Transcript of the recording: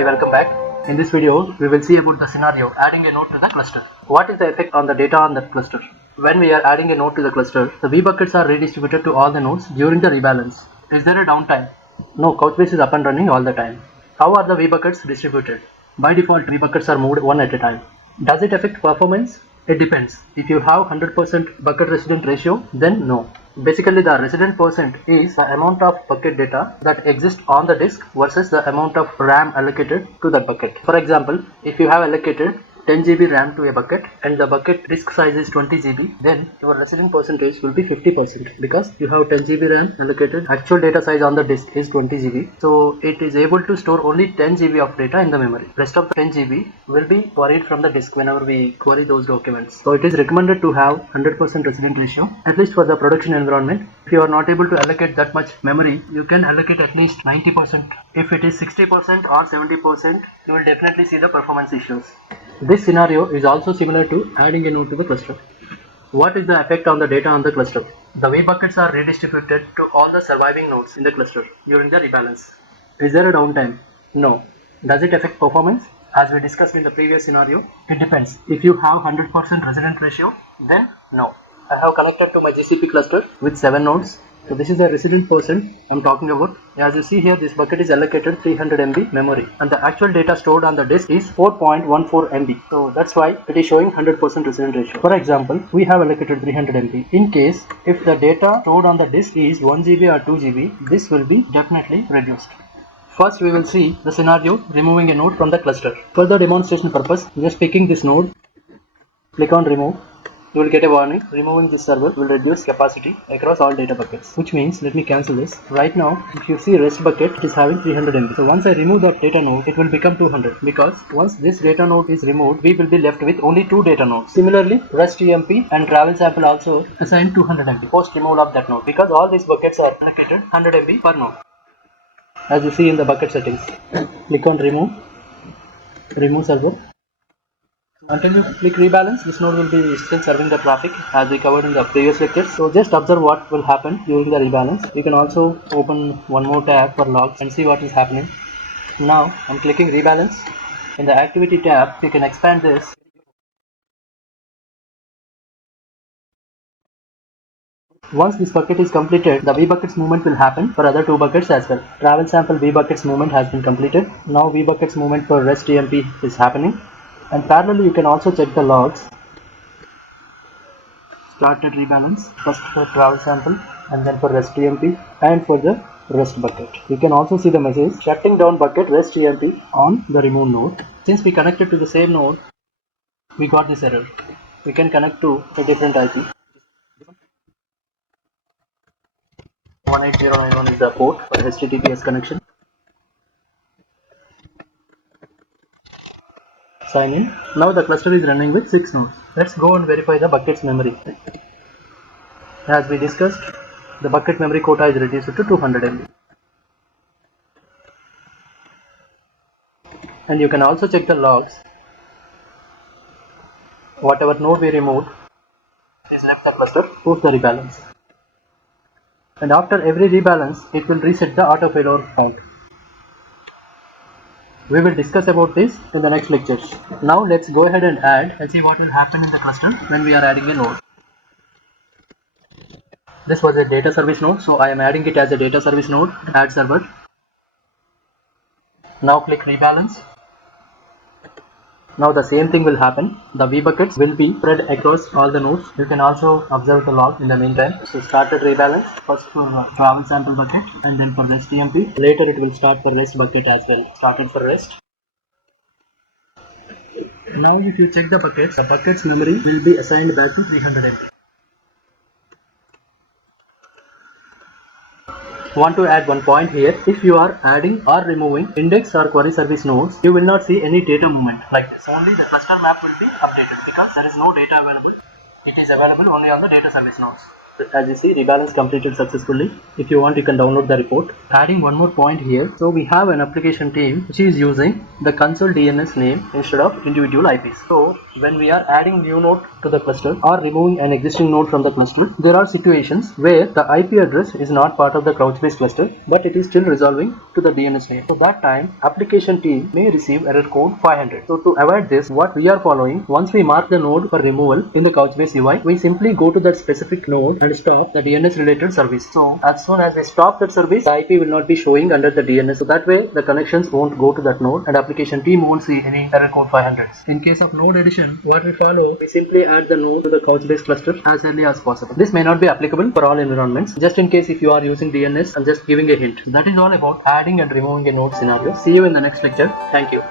Hi, welcome back. In this video, we will see about the scenario adding a node to the cluster. What is the effect on the data on that cluster? When we are adding a node to the cluster, the vBuckets are redistributed to all the nodes during the rebalance. Is there a downtime? No, Couchbase is up and running all the time. How are the vBuckets distributed? By default, vBuckets are moved one at a time. Does it affect performance? It depends. If you have 100% bucket resident ratio, then no. Basically, the resident percent is the amount of bucket data that exists on the disk versus the amount of RAM allocated to that bucket. For example, if you have allocated 10 GB RAM to a bucket and the bucket disk size is 20 GB, then your resident percentage will be 50% because you have 10 GB RAM allocated. Actual data size on the disk is 20 GB, so it is able to store only 10 GB of data in the memory. Rest of the 10 GB will be queried from the disk whenever we query those documents. So it is recommended to have 100% resident ratio, at least for the production environment. If you are not able to allocate that much memory, you can allocate at least 90%. If it is 60% or 70%, you will definitely see the performance issues. This scenario is also similar to adding a node to the cluster. What is the effect on the data on the cluster? The vBuckets are redistributed to all the surviving nodes in the cluster during the rebalance. Is there a downtime? No. Does it affect performance? As we discussed in the previous scenario, it depends. If you have 100% resident ratio, then no. I have connected to my GCP cluster with 7 nodes. So this is the resident percent I'm talking about. As you see here, this bucket is allocated 300 MB memory and the actual data stored on the disk is 4.14 MB. So that's why it is showing 100% resident ratio. For example, we have allocated 300 MB. In case if the data stored on the disk is 1 GB or 2 GB, this will be definitely reduced. First, we will see the scenario removing a node from the cluster. For the demonstration purpose, just picking this node, click on remove. You will get a warning. Removing this server will reduce capacity across all data buckets. Which means, let me cancel this. Right now, if you see REST bucket, it is having 300 MB. So once I remove that data node, it will become 200. Because once this data node is removed, we will be left with only 2 data nodes. Similarly, REST EMP and travel sample also assign 200 MB post removal of that node. Because all these buckets are allocated 100 MB per node. As you see in the bucket settings, click on remove server. Until you click rebalance, this node will be still serving the traffic as we covered in the previous lectures. So just observe what will happen during the rebalance. You can also open one more tab for logs and see what is happening. Now I'm clicking rebalance. In the activity tab, you can expand this. Once this bucket is completed, the vBuckets movement will happen for other 2 buckets as well. Travel sample vBuckets movement has been completed. Now vBuckets movement for REST EMP is happening. And parallelly, you can also check the logs. Started rebalance, first for travel sample and then for REST EMP and for the REST bucket. You can also see the message shutting down bucket REST EMP on the remove node. Since we connected to the same node, we got this error. We can connect to a different IP. 18091 is the port for HTTPS connection. Sign in. Now the cluster is running with 6 nodes. Let's go and verify the bucket's memory. As we discussed, the bucket memory quota is reduced to 200 MB. And you can also check the logs. Whatever node we removed is left the cluster post the rebalance. And after every rebalance, it will reset the auto failover count. We will discuss about this in the next lectures. Now let's go ahead and add and see what will happen in the cluster when we are adding a node. This was a data service node, so I am adding it as a data service node, add server. Now click rebalance. Now the same thing will happen. The vBuckets will be spread across all the nodes. You can also observe the log in the meantime. So started rebalance, first for travel sample bucket and then for REST EMP. Later it will start for REST bucket as well. Started for REST. Now if you check the bucket's memory will be assigned back to 300 MB. Want to add one point here. If you are adding or removing index or query service nodes, you will not see any data movement like this. Only the cluster map will be updated because there is no data available. It is available only on the data service nodes. As you see, rebalance completed successfully. If you want, you can download the report. Adding one more point here. So we have an application team which is using the console DNS name instead of individual IPs. So when we are adding new node to the cluster or removing an existing node from the cluster, there are situations where the IP address is not part of the Couchbase cluster, but it is still resolving to the DNS name. So that time, application team may receive error code 500. So to avoid this, what we are following, once we mark the node for removal in the Couchbase UI, we simply go to that specific node and stop the DNS related service. So as soon as we stop that service, the IP will not be showing under the DNS. So that way the connections won't go to that node and application team won't see any error code 500s. In case of node addition, what we follow, we simply add the node to the Couchbase cluster as early as possible. This may not be applicable for all environments. Just in case if you are using DNS, I'm just giving a hint. So that is all about adding and removing a node scenario. See you in the next lecture. Thank you.